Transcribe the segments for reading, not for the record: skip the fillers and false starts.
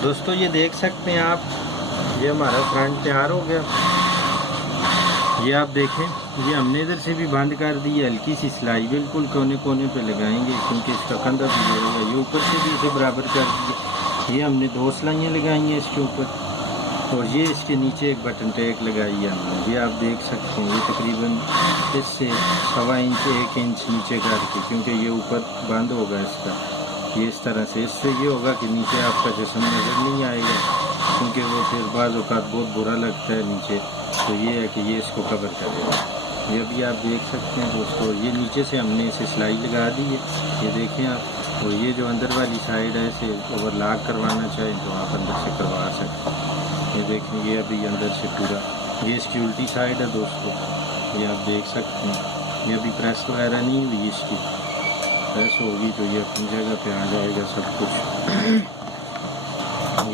दोस्तों ये देख सकते हैं आप, ये हमारा फ्रंट तैयार हो गया। ये आप देखें, ये हमने इधर से भी बंद कर दी है। हल्की सी सिलाई बिल्कुल कोने कोने पे लगाएंगे क्योंकि इसका कंधा भी जोड़ेगा। ये ऊपर से भी इसे बराबर कर दिए। ये हमने 2 सिलाइयाँ लगाई हैं इसके ऊपर, और ये इसके नीचे एक बटन टैग लगाई है हमने। ये आप देख सकते हैं, ये तकरीबन इससे 1.25 इंच 1 इंच नीचे करके, क्योंकि ये ऊपर बंद होगा इसका। ये इस तरह से, इससे ये होगा कि नीचे आपका जिस्म नज़र नहीं आएगा, क्योंकि वो फिर बाज़ औक़ात बहुत बुरा लगता है नीचे। तो ये है कि ये इसको कवर करेगा। ये भी आप देख सकते हैं दोस्तों, ये नीचे से हमने इसे सिलाई लगा दी है, ये देखें आप। और ये जो अंदर वाली साइड है, इसे ओवरलॉक करवाना चाहें तो आप अंदर से करवा सकते हैं। ये देखें, ये अभी अंदर से पूरा, ये इसकी उल्टी साइड है दोस्तों, ये आप देख सकते हैं। ये अभी प्रेस वगैरह नहीं हुई, इसकी प्रेस होगी तो ये अपनी जगह पे आ जाएगा सब कुछ।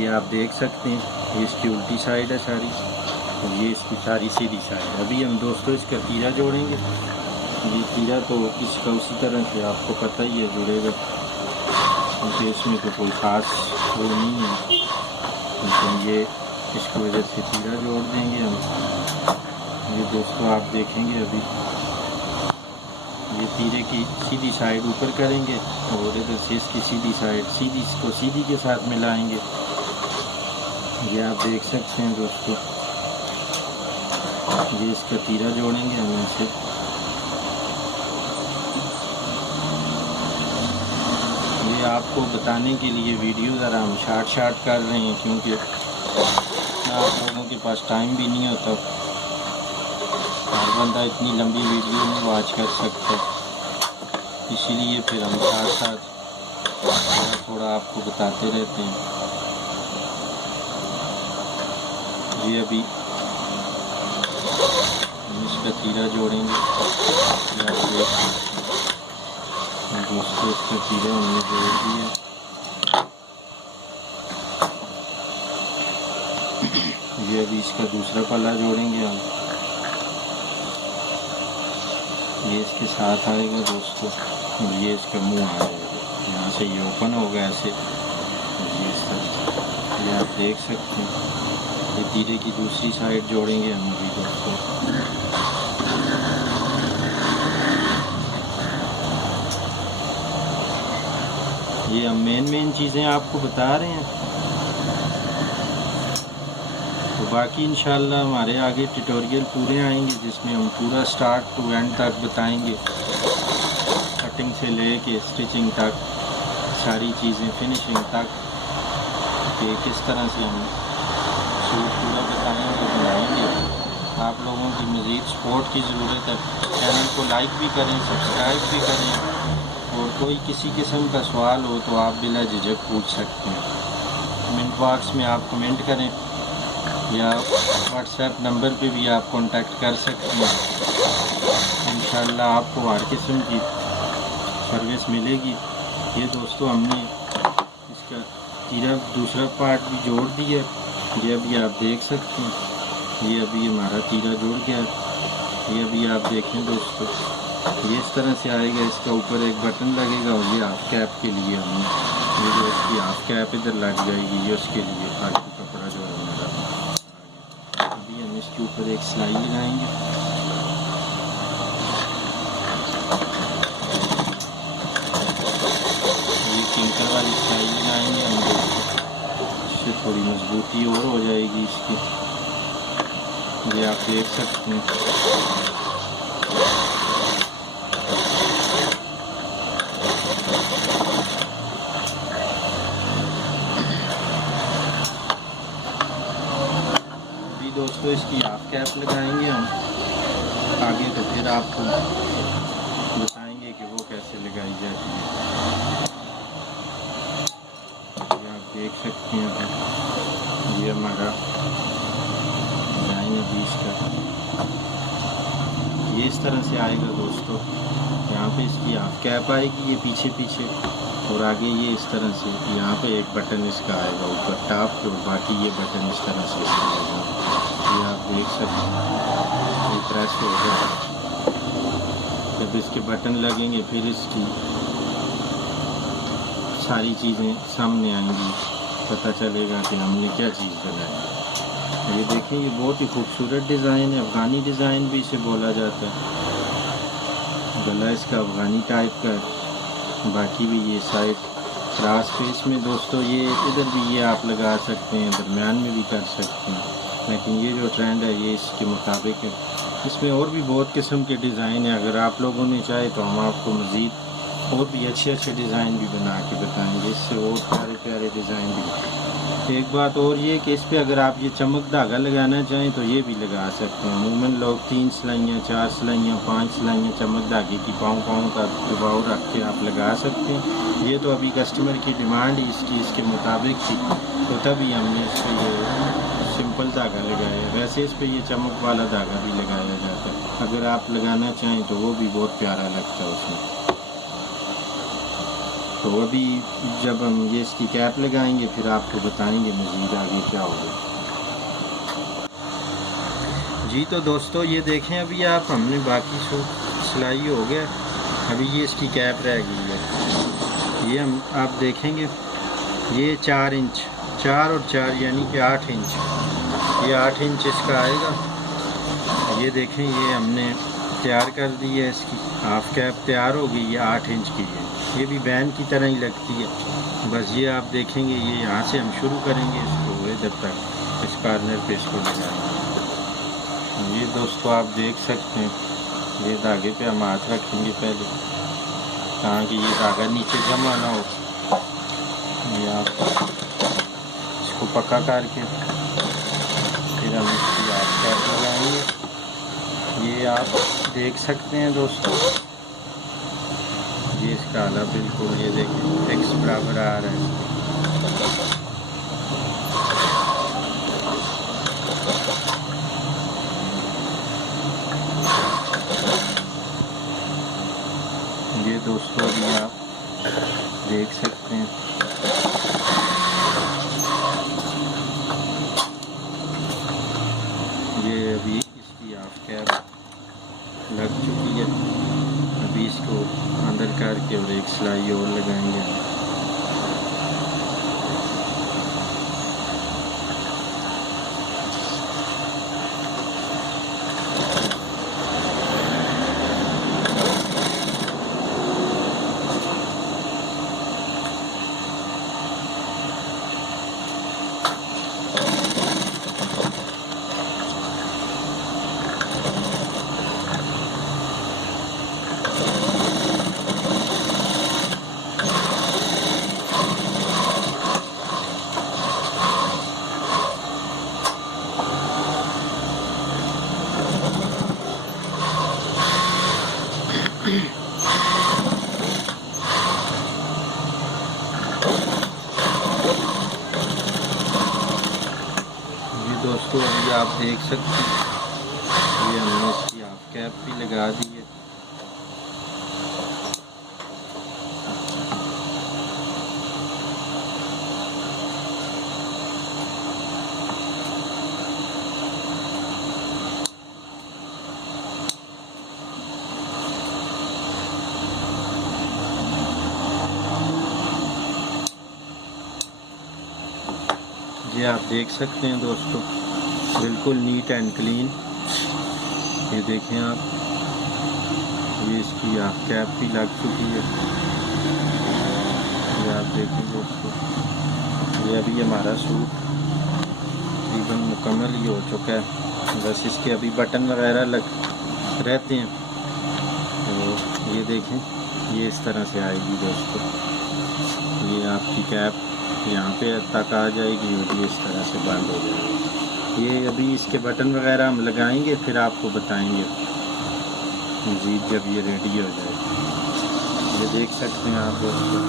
ये आप देख सकते हैं, ये इसकी उल्टी साइड है सारी, और ये इसकी सारी सीधी साइड है। अभी हम दोस्तों इसका तीरा जोड़ेंगे। ये तीरा तो इसका उसी तरह से आपको पता ही है जुड़ेगा, क्योंकि इसमें तो कोई ख़ास वो नहीं है, लेकिन ये इसकी वजह से तीरा जोड़ देंगे हम। ये दोस्तों आप देखेंगे, अभी ये तीरे की सीधी साइड ऊपर करेंगे और इधर से इसकी सीधी साइड, सीधी को सीधी के साथ मिलाएंगे। ये आप देख सकते हैं दोस्तों, ये इसका तीरा जोड़ेंगे हम ऐसे। ये आपको बताने के लिए वीडियो ज़रा हम शार्ट कर रहे हैं, क्योंकि आप लोगों के पास टाइम भी नहीं होता, हर बंदा इतनी लंबी वीडियो नहीं वॉच कर सकता, इसीलिए फिर हम साथ साथ थोड़ा आपको बताते रहते हैं। ये अभी हम इसका तीरा जोड़ेंगे। दोस्तों इसका तीरा हमने जोड़ दिया। ये अभी इसका दूसरा पल्ला जोड़ेंगे हम, ये इसके साथ आएगा दोस्तों, और ये इसका मुंह आ जाएगा, यहाँ से ये ओपन होगा ऐसे, ये इस तरह। ये आप देख सकते हैं, ये तीरे की दूसरी साइड जोड़ेंगे हम अभी दोस्तों। ये हम मेन चीज़ें आपको बता रहे हैं, तो बाकी इंशाल्लाह हमारे आगे ट्यूटोरियल पूरे आएंगे, जिसमें हम पूरा स्टार्ट टू एंड तक बताएंगे, कटिंग से लेके स्टिचिंग तक, सारी चीज़ें फिनिशिंग तक, कि किस तरह से हम सूट पूरा बताएंगे, बनाएंगे। आप लोगों की मज़ीद सपोर्ट की ज़रूरत है। चैनल को लाइक भी करें, सब्सक्राइब भी करें, और कोई किसी किस्म का सवाल हो तो आप बिला झिझक पूछ सकते हैं। कमेंट बॉक्स में आप कमेंट करें, या व्हाट्सएप नंबर पे भी आप कांटेक्ट कर सकते हैं। इंशाल्लाह आपको हर किस्म की सर्विस मिलेगी। ये दोस्तों हमने इसका तीरा दूसरा पार्ट भी जोड़ दिया, ये अभी आप देख सकते हैं। ये अभी हमारा तीरा जुड़ गया। ये अभी आप देखें दोस्तों, ये इस तरह से आएगा। इसका ऊपर एक बटन लगेगा, और ये हाफ कैप के लिए हमने, ये जो इसकी हाफ कैप इधर लग जाएगी, ये उसके लिए फालतू कपड़ा जो है हमारा। अभी हम इसके ऊपर एक सिलाई लगाएंगे। ये किंकर वाली सिलाई लगाएंगे हम दोस्तों, इससे थोड़ी मजबूती और हो जाएगी इसकी। ये आप देख सकते हैं। अभी दोस्तों इसकी हाफ कैप लगाएंगे हम आगे, तो फिर आपको बताएंगे कि वो कैसे लगाई जाती है। ये आप देख सकते हैं, ये हमारा डिज़ाइन है बीच का। ये इस तरह से आएगा दोस्तों। यहाँ पे इसकी हाफ कैप आएगी, ये पीछे पीछे, और आगे ये इस तरह से, यहाँ पे एक बटन इसका आएगा ऊपर टॉप पे, और बाकी ये बटन इस तरह से इसका आएगा। ये आप देख सकते हैं, ये प्रेस होगा। जब इसके बटन लगेंगे फिर इसकी सारी चीज़ें सामने आएंगी। पता चलेगा कि हमने क्या चीज़ बनाई। ये देखें, ये बहुत ही खूबसूरत डिज़ाइन है, अफ़गानी डिज़ाइन भी इसे बोला जाता है। गला इसका अफ़गानी टाइप का है। बाकी भी ये साइड क्रास पेस में दोस्तों, ये इधर भी ये आप लगा सकते हैं, दरमियान में भी कर सकते हैं, लेकिन ये जो ट्रेंड है ये इसके मुताबिक है। इसमें और भी बहुत किस्म के डिज़ाइन है, अगर आप लोगों ने चाहे तो हम आपको मज़ीद और भी अच्छे अच्छे डिज़ाइन भी बना के बताएंगे, इससे और प्यारे प्यारे डिज़ाइन भी। एक बात और ये कि इस पर अगर आप ये चमक धागा लगाना चाहें तो ये भी लगा सकते हैं। अमूमन लोग 3 सिलाइयाँ, 4 सिलाइयाँ, 5 सिलाइयाँ चमक धागे की पाँव का दबाव रख के आप लगा सकते हैं। ये तो अभी कस्टमर की डिमांड इसकी इसके मुताबिक थी, तो तभी हमने इस पर ये सिंपल धागा लगाया। वैसे इस पर ये चमक वाला धागा भी लगाया जाता है, अगर आप लगाना चाहें तो वो भी बहुत प्यारा लगता है उसमें। तो अभी जब हम ये इसकी कैप लगाएंगे फिर आपको बताएंगे मज़ीद आगे क्या होगा। जी तो दोस्तों ये देखें, अभी आप हमने बाकी सूट सिलाई हो गया, अभी ये इसकी कैप रह गई है। ये हम आप देखेंगे ये 4 इंच, 4 और 4 यानी कि 8 इंच, ये 8 इंच इसका आएगा। ये देखें, ये हमने तैयार कर दी है, इसकी हाफ कैप तैयार हो गई, ये 8 इंच की है। ये भी बैन की तरह ही लगती है, बस ये आप देखेंगे, ये यहाँ से हम शुरू करेंगे इसको इधर तक, इस कॉर्नर पे इसको लगाएंगे। ये दोस्तों आप देख सकते हैं, ये धागे पे हम हाथ रखेंगे पहले, ताकि ये धागा नीचे जमा ना हो। ये आप इसको पक्का करके फिर हम इसकी हाफ कैप लगाएंगे। ये आप देख सकते हैं दोस्तों, ये इसका आला बिल्कुल ये देखिए फिक्स बराबर आ रहा है। ये दोस्तों अभी आप देख सकते हैं, ये अभी इसकी हाफ कैप लग चुकी है। अभी इसको अंदर करके और एक सिलाई और लगाएंगे। दोस्तों अभी आप देख सकते हैं, ये हमने इसकी हाफ कैप भी लगा दी है। ये आप देख सकते हैं दोस्तों, बिल्कुल नीट एंड क्लीन। ये देखें आप, ये इसकी हाफ कैप भी लग चुकी है। ये आप देखें दोस्तों, ये अभी हमारा सूट तकरीबन मुकम्मल ही हो चुका है, बस इसके अभी बटन वगैरह लग रहते हैं। तो ये देखें, ये इस तरह से आएगी दोस्तों, ये आपकी कैप यहाँ पे तक आ जाएगी और ये इस तरह से बंद हो जाएगी। ये अभी इसके बटन वगैरह हम लगाएंगे, फिर आपको बताएंगे मज़ीद जब ये रेडी हो जाए। ये देख सकते हैं आप दोस्तों,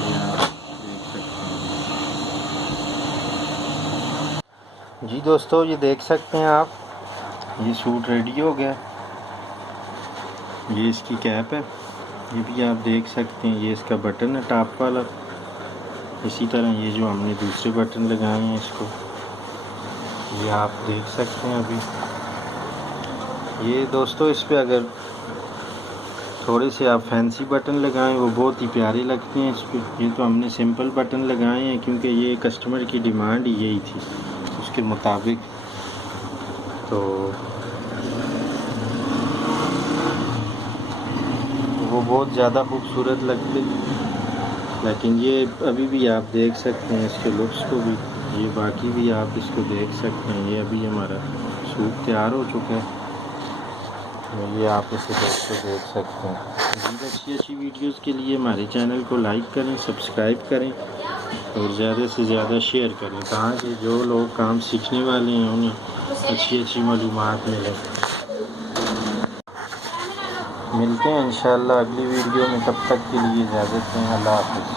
ये आप देख सकते हैं। जी दोस्तों ये देख सकते हैं आप, ये सूट रेडी हो गया। ये इसकी कैप है, ये भी आप देख सकते हैं, ये इसका बटन है टॉप वाला। इसी तरह ये जो हमने दूसरे बटन लगाए हैं इसको, ये आप देख सकते हैं। अभी ये दोस्तों इस पे अगर थोड़े से आप फैंसी बटन लगाएं, वो बहुत ही प्यारे लगते हैं इस पर। ये तो हमने सिंपल बटन लगाए हैं क्योंकि ये कस्टमर की डिमांड यही थी, उसके मुताबिक। तो वो बहुत ज़्यादा खूबसूरत लगते, लेकिन ये अभी भी आप देख सकते हैं इसके लुक्स को भी। ये बाकी भी आप इसको देख सकते हैं। ये अभी हमारा सूट तैयार हो चुका है, ये आप इसे देख सकते हैं। मज़ीद अच्छी वीडियोस के लिए हमारे चैनल को लाइक करें, सब्सक्राइब करें और ज़्यादा से ज़्यादा शेयर करें, ताकि जो लोग काम सीखने वाले हैं उन्हें अच्छी मालूमात मिले। मिलते हैं इंशाअल्लाह अगली वीडियो में, तब तक के लिए इजाज़त दें। अल्लाह हाफ़िज़।